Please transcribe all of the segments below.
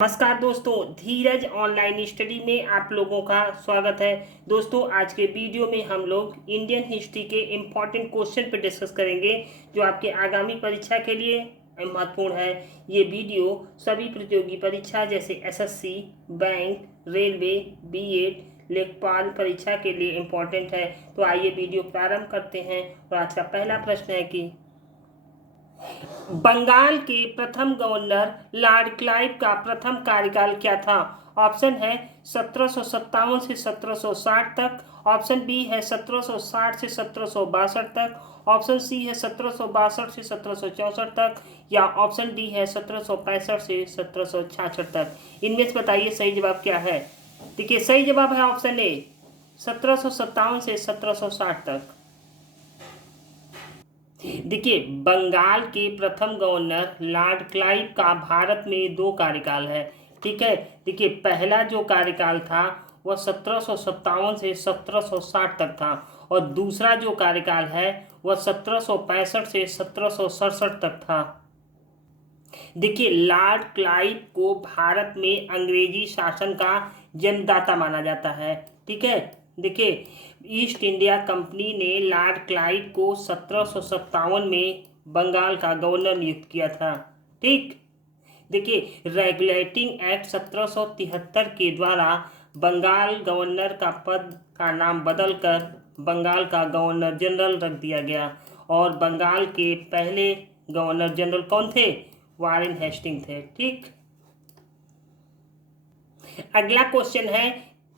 नमस्कार दोस्तों, धीरज online study में आप लोगों का स्वागत है। दोस्तों, आज के वीडियो में हम लोग इंडियन हिस्ट्री के इम्पॉर्टेंट क्वेश्चन पर डिस्कस करेंगे जो आपके आगामी परीक्षा के लिए महत्वपूर्ण है। ये वीडियो सभी प्रतियोगी परीक्षा जैसे एसएससी, बैंक, रेलवे, बीएड, लेखपाल परीक्षा के लिए इम्पॉर्टेंट है। तो आइए वीडियो प्रारंभ करते हैं। और आज का पहला प्रश्न है कि बंगाल के प्रथम गवर्नर लॉर्ड क्लाइव का प्रथम कार्यकाल क्या था? ऑप्शन है 1757 से 1760 तक, ऑप्शन बी है 1760 से 1762 तक, ऑप्शन सी है 1762 से 1764 तक, या ऑप्शन डी है 1765 से 1766 तक। इनमें से बताइए सही जवाब क्या है। देखिए, सही जवाब है ऑप्शन ए 1757 से 1760 तक। देखिए, बंगाल के प्रथम गवर्नर लॉर्ड क्लाइव का भारत में दो कार्यकाल है। ठीक है, देखिए पहला जो कार्यकाल था वह 1757 से 1760 तक था और दूसरा जो कार्यकाल है वह 1765 से 1767 तक था। देखिए, लॉर्ड क्लाइव को भारत में अंग्रेजी शासन का जन्मदाता माना जाता है। ठीक है, देखिए ईस्ट इंडिया कंपनी ने लॉर्ड क्लाइव को 1757 में बंगाल का गवर्नर नियुक्त किया था। ठीक, देखिए रेगुलेटिंग एक्ट 1773 के द्वारा बंगाल गवर्नर का पद का नाम बदलकर बंगाल का गवर्नर जनरल रख दिया गया और बंगाल के पहले गवर्नर जनरल कौन थे? वारेन हेस्टिंग थे। ठीक, अगला क्वेश्चन है,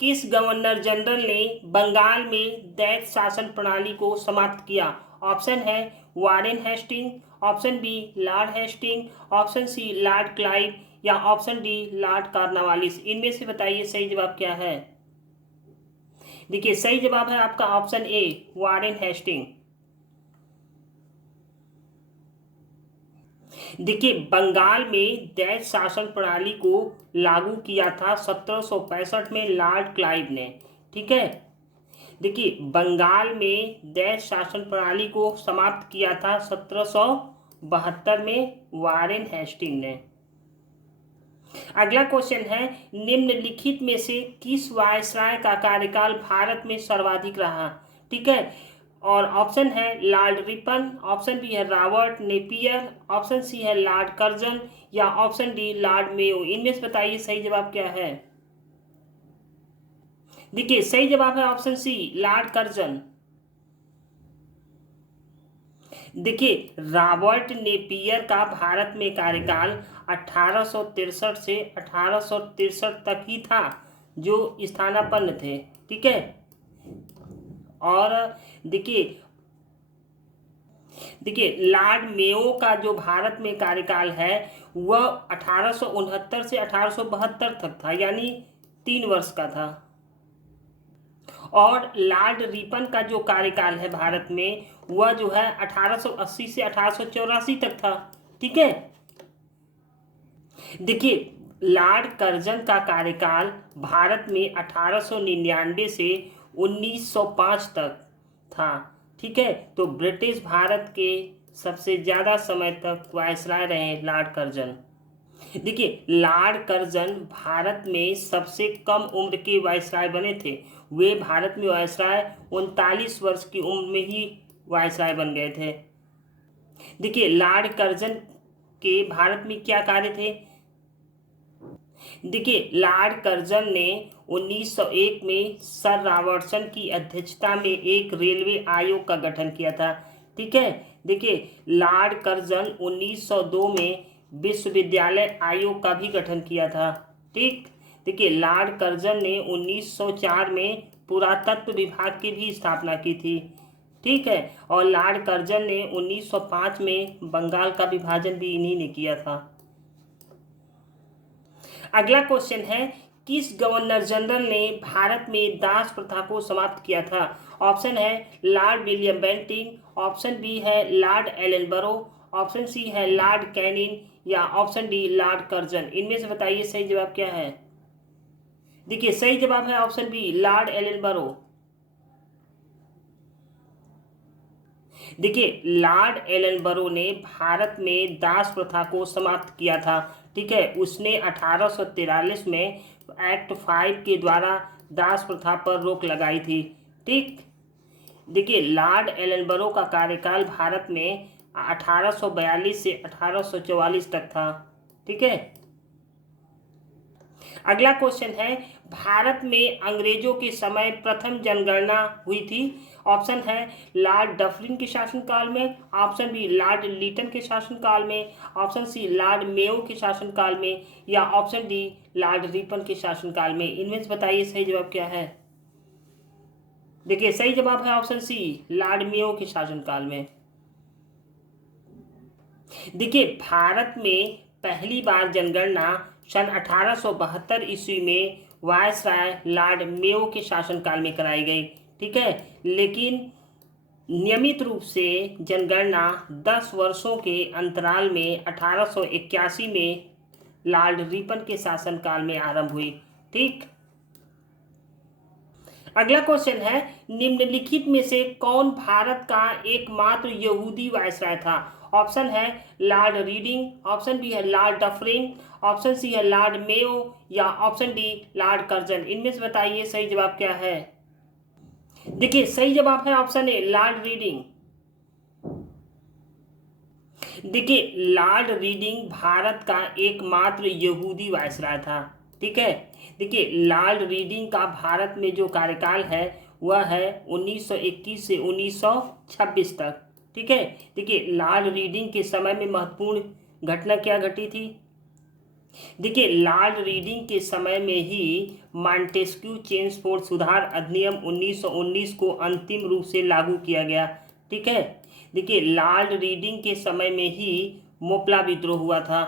किस गवर्नर जनरल ने बंगाल में दैत्य शासन प्रणाली को समाप्त किया? ऑप्शन है Warren Hasting, option B Lord Hasting, option C Lord Clive, या ऑप्शन डी लॉर्ड कॉर्नवालिस। इनमें से बताइए सही जवाब क्या है। देखिए, सही जवाब है आपका ऑप्शन ए वारेन हेस्टिंग। देखिए, बंगाल में दैत्य शासन प्रणाली को लागू किया था 1765 में लॉर्ड क्लाइव ने। ठीक है, देखिए बंगाल में दैत्य शासन प्रणाली को समाप्त किया था 1772 में वारेन हेस्टिंग ने। अगला क्वेश्चन है, निम्नलिखित में से किस वायसराय का कार्यकाल भारत में सर्वाधिक रहा? ठीक है, और ऑप्शन है लॉर्ड रिपन, ऑप्शन बी है रॉबर्ट नेपियर, ऑप्शन सी है लॉर्ड कर्जन, या ऑप्शन डी लॉर्ड मेयो। इनमें से बताइए सही जवाब क्या है। देखिए, सही जवाब है ऑप्शन सी लॉर्ड कर्जन। देखिए, रॉबर्ट नेपियर का भारत में कार्यकाल 1863 से 1863 तक ही था, जो स्थानापन्न थे। ठीक है, और देखिए लॉर्ड मेयो का जो भारत में कार्यकाल है वह 1869 से 1872 तक था, यानी 3 वर्ष का था। और लॉर्ड रिपन का जो कार्यकाल है भारत में वह जो है 1880 से 1884 तक था। ठीक है, देखिए लॉर्ड कर्जन का कार्यकाल भारत में 1899 से 1905 तक था। ठीक है, तो ब्रिटिश भारत के सबसे ज़्यादा समय तक वायसराय रहे लॉर्ड कर्जन। देखिए, लॉर्ड कर्जन भारत में सबसे कम उम्र के वायसराय बने थे। वे भारत में वायसराय 39 वर्ष की उम्र में ही वायसराय बन गए थे। देखिए, लॉर्ड कर्जन के भारत में क्या कार्य थे? देखिए, लॉर्ड कर्जन ने 1901 में सर रॉबर्टसन की अध्यक्षता में एक रेलवे आयोग का गठन किया था। ठीक है, देखिए लॉर्ड कर्जन 1902 में विश्वविद्यालय आयोग का भी गठन किया था। ठीक, देखिए लॉर्ड कर्जन ने 1904 में पुरातत्व विभाग की भी स्थापना की थी। ठीक है, और लॉर्ड कर्जन ने 1905 में बंगाल का विभाजन भी इन्हीं ने किया था। अगला क्वेश्चन है, किस गवर्नर जनरल ने भारत में दास प्रथा को समाप्त किया था? ऑप्शन है Lord William Bentinck, option B है लॉर्ड एलनबरो, ऑप्शन सी है लॉर्ड कैनिन, या ऑप्शन डी लॉर्ड कर्जन। इनमें से बताइए सही जवाब क्या है। देखिए, सही जवाब है ऑप्शन बी लॉर्ड एलनबरो। देखिए, लॉर्ड एलनबरो ने भारत में दास प्रथा को समाप्त किया था। ठीक है, उसने 1843 में एक्ट 5 के द्वारा दास प्रथा पर रोक लगाई थी। ठीक, देखिए लॉर्ड एलनबरो का कार्यकाल भारत में 1842 से 1844 तक था। ठीक है, अगला क्वेश्चन है, भारत में अंग्रेजों के समय प्रथम जनगणना हुई थी। ऑप्शन है लॉर्ड डफरिन के शासनकाल में, ऑप्शन बी लॉर्ड लीटन के शासनकाल में, ऑप्शन सी लॉर्ड मेयो के शासनकाल में, या ऑप्शन डी लॉर्ड रिपन के शासनकाल में। इनमें से बताइए सही जवाब क्या है। देखिए सही जवाब है ऑप्शन सी लॉर्ड मेयो के शासनकाल में। देखिए भारत में पहली बार जनगणना सन 1872 ईस्वी में वायसराय लॉर्ड मेयो के शासनकाल में कराई गई। ठीक है, लेकिन नियमित रूप से जनगणना 10 वर्षों के अंतराल में 1881 में लॉर्ड रिपन के शासनकाल में आरंभ हुई। ठीक, अगला क्वेश्चन है, निम्नलिखित में से कौन भारत का एकमात्र यहूदी वायसराय था। ऑप्शन है लॉर्ड रीडिंग, ऑप्शन बी है लॉर्ड डफरिन, ऑप्शन सी है लॉर्ड मेयो, या ऑप्शन डी लॉर्ड कर्जन। इनमें से बताइए सही जवाब क्या है। देखिए सही जवाब है ऑप्शन ए लॉर्ड रीडिंग। देखिए लॉर्ड रीडिंग भारत का एकमात्र यहूदी वायसराय था। ठीक है, देखिए लॉर्ड रीडिंग का भारत में जो कार्यकाल है वह है 1921 से 1926 तक। ठीक है, देखिए लॉर्ड रीडिंग के समय में महत्वपूर्ण घटना क्या घटी थी। देखिए लॉर्ड रीडिंग के समय में ही मॉन्टेस्क्यू चेम्सफोर्ड सुधार अधिनियम 1919 को अंतिम रूप से लागू किया गया। ठीक है, देखिए लॉर्ड रीडिंग के समय में ही मोपला विद्रोह हुआ था।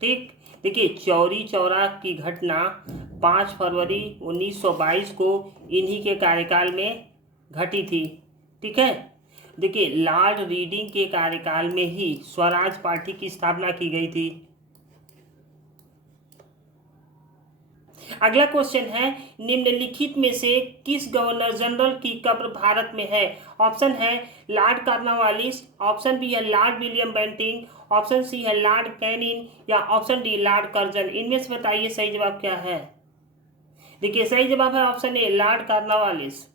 ठीक, देखिए चौरी चौरा की घटना 5 फरवरी 1922 को इन्हीं के कार्यकाल में घटी थी। ठीक है, देखिए लॉर्ड रीडिंग के कार्यकाल में ही स्वराज पार्टी की स्थापना की गई थी। अगला क्वेश्चन है, निम्नलिखित में से किस गवर्नर जनरल की कब्र भारत में है। ऑप्शन है लॉर्ड कार्नवालिस, ऑप्शन बी है Lord William Bentinck, option C है लॉर्ड कैनिन, या ऑप्शन डी लॉर्ड कर्जन। इनमें से बताइए सही जवाब क्या है। देखिए सही जवाब है ऑप्शन ए लॉर्ड कार्नवालिस।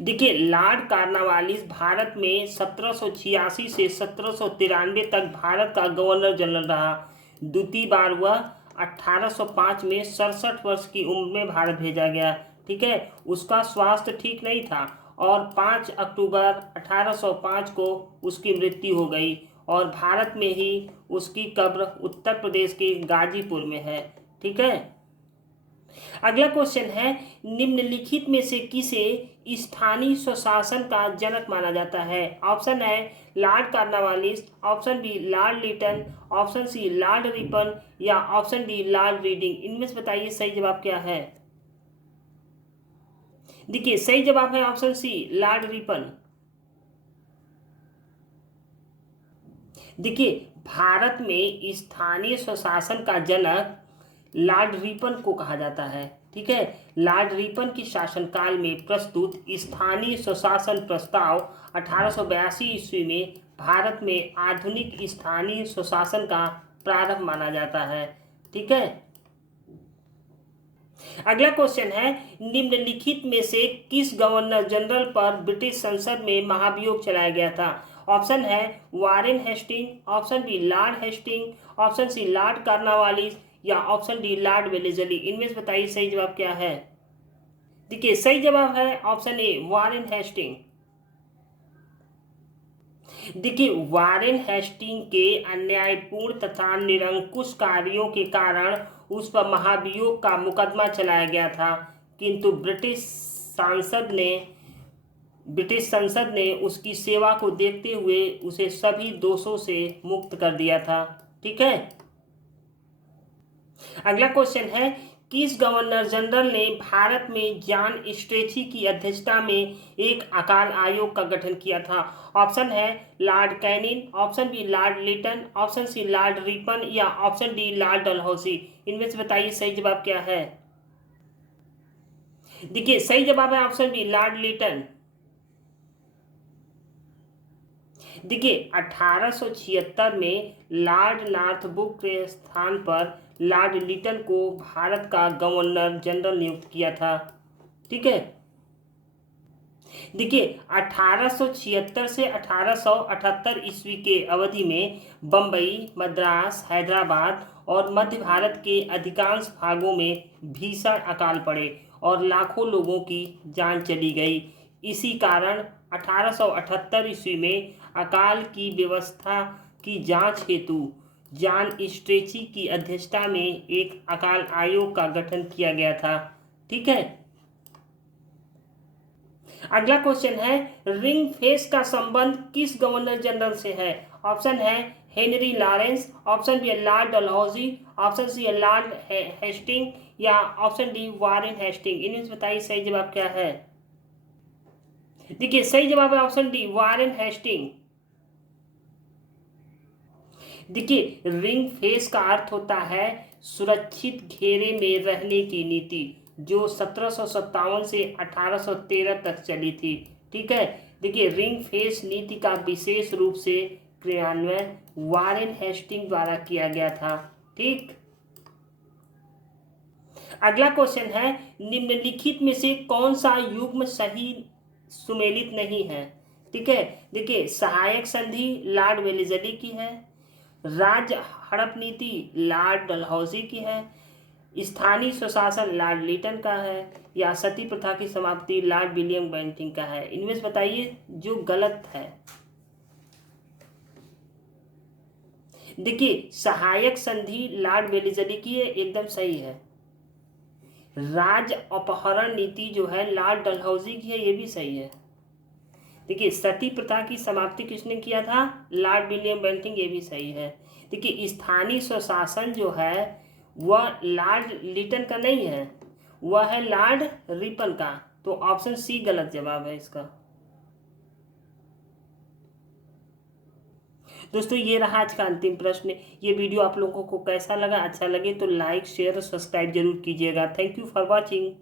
देखिए लॉर्ड कार्नवालिस भारत में 1786 से 1793 तक भारत का गवर्नर जनरल रहा। द्वितीय बार वह 1805 में 67 वर्ष की उम्र में भारत भेजा गया। ठीक है, उसका स्वास्थ्य ठीक नहीं था और 5 अक्टूबर 1805 को उसकी मृत्यु हो गई और भारत में ही उसकी कब्र उत्तर प्रदेश के गाजीपुर में है। ठीक है, अगला क्वेश्चन है, निम्नलिखित में से किसे स्थानीय स्वशासन का जनक माना जाता है। ऑप्शन है Lord Cornwallis, option B Lord Lytton, option C Lord Ripon, या ऑप्शन डी लॉर्ड रीडिंग। इनमें से बताइए सही जवाब क्या है। देखिए सही जवाब है ऑप्शन सी लॉर्ड रिपन। देखिए भारत में स्थानीय स्वशासन का जनक लॉर्ड रिपन को कहा जाता है। ठीक है, लॉर्ड रिपन के शासनकाल में प्रस्तुत स्थानीय स्वशासन प्रस्ताव 1882 ईस्वी में भारत में आधुनिक स्थानीय स्वशासन का प्रारंभ माना जाता है। ठीक है, अगला क्वेश्चन है, निम्नलिखित में से किस गवर्नर जनरल पर ब्रिटिश संसद में महाभियोग चलाया गया था। ऑप्शन है Warren Hasting, option B Lord Hasting, option C Lord Cornwallis, या ऑप्शन डी लॉर्ड वेलेस्ली। इनमें से बताइए सही जवाब क्या है। देखिए सही जवाब है ऑप्शन ए वारेन हेस्टिंग। देखिए वारेन हेस्टिंग के अन्यायपूर्ण तथा निरंकुश कार्यों के कारण उस पर महाभियोग का मुकदमा चलाया गया था, किंतु ब्रिटिश संसद ने उसकी सेवा को देखते हुए उसे सभी दोषों से मुक्त कर दिया था। ठीक है, अगला क्वेश्चन है, किस गवर्नर जनरल ने भारत में जॉन स्ट्रेची की अध्यक्षता में एक अकाल आयोग का गठन किया था। ऑप्शन है Lord Canning, option B Lord Lytton, option C Lord Ripon, या ऑप्शन डी लॉर्ड डलहौसी। इनमें से बताइए सही जवाब क्या है। देखिए सही जवाब है ऑप्शन बी लॉर्ड लिटन। देखिए 1876 में लॉर्ड नॉर्थब्रुक के स्थान पर लॉर्ड लिटन को भारत का गवर्नर जनरल नियुक्त किया था। ठीक है। देखिए 1876 से 1878 ईस्वी के अवधि में बम्बई, मद्रास, हैदराबाद और मध्य भारत के अधिकांश भागों में भीषण अकाल पड़े और लाखों लोगों की जान चली गई। इसी कारण 1878 ईस्वी में अकाल की व्यवस्था की जांच हेतु जॉन स्ट्रेची की अध्यक्षता में एक अकाल आयोग का गठन किया गया था। ठीक है। अगला क्वेश्चन है, रिंग फेस का संबंध किस गवर्नर जनरल से है? ऑप्शन है हेनरी लॉरेंस, ऑप्शन बी है लॉर्ड डलहौजी, ऑप्शन सी है लॉर्ड हेस्टिंग या ऑप्शन डी वारेन हेस्टिंग। इनमें से बताइए सही जवाब क्या है। देखिए सही जवाब है ऑप्शन डी वारेन हेस्टिंग। देखिए रिंग फेस का अर्थ होता है सुरक्षित घेरे में रहने की नीति, जो 1757 से 1813 तक चली थी। ठीक है। देखिए रिंग फेस नीति का विशेष रूप से क्रियान्वयन वारेन हेस्टिंग द्वारा किया गया था। ठीक। अगला क्वेश्चन है, निम्नलिखित में से कौन सा युग्म सही सुमेलित नहीं है? ठीक है। देखिए सहायक संधि लॉर्ड वेलेस्ली की है, राज्य हड़प नीति लॉर्ड डलहौजी की है, स्थानीय स्वशासन लॉर्ड लिटन का है या सती प्रथा की समाप्ति लॉर्ड विलियम बेंटिंग का है। इनमें से बताइए जो गलत है। देखिए सहायक संधि लॉर्ड वेलेस्ली की है, एकदम सही है। राज्य अपहरण नीति जो है लॉर्ड डलहौजी की है, ये भी सही है। देखिए सती प्रथा की समाप्ति किसने किया था? लॉर्ड विलियम बेंटिंग, ये भी सही है। देखिए स्थानीय स्वशासन जो है वह लॉर्ड लिटन का नहीं है, वह है लॉर्ड रिपन का। तो ऑप्शन सी गलत जवाब है इसका। दोस्तों ये रहा आज का अंतिम प्रश्न। ये वीडियो आप लोगों को कैसा लगा? अच्छा लगे तो लाइक, शेयर और सब्सक्राइब जरूर कीजिएगा। Thank you for watching.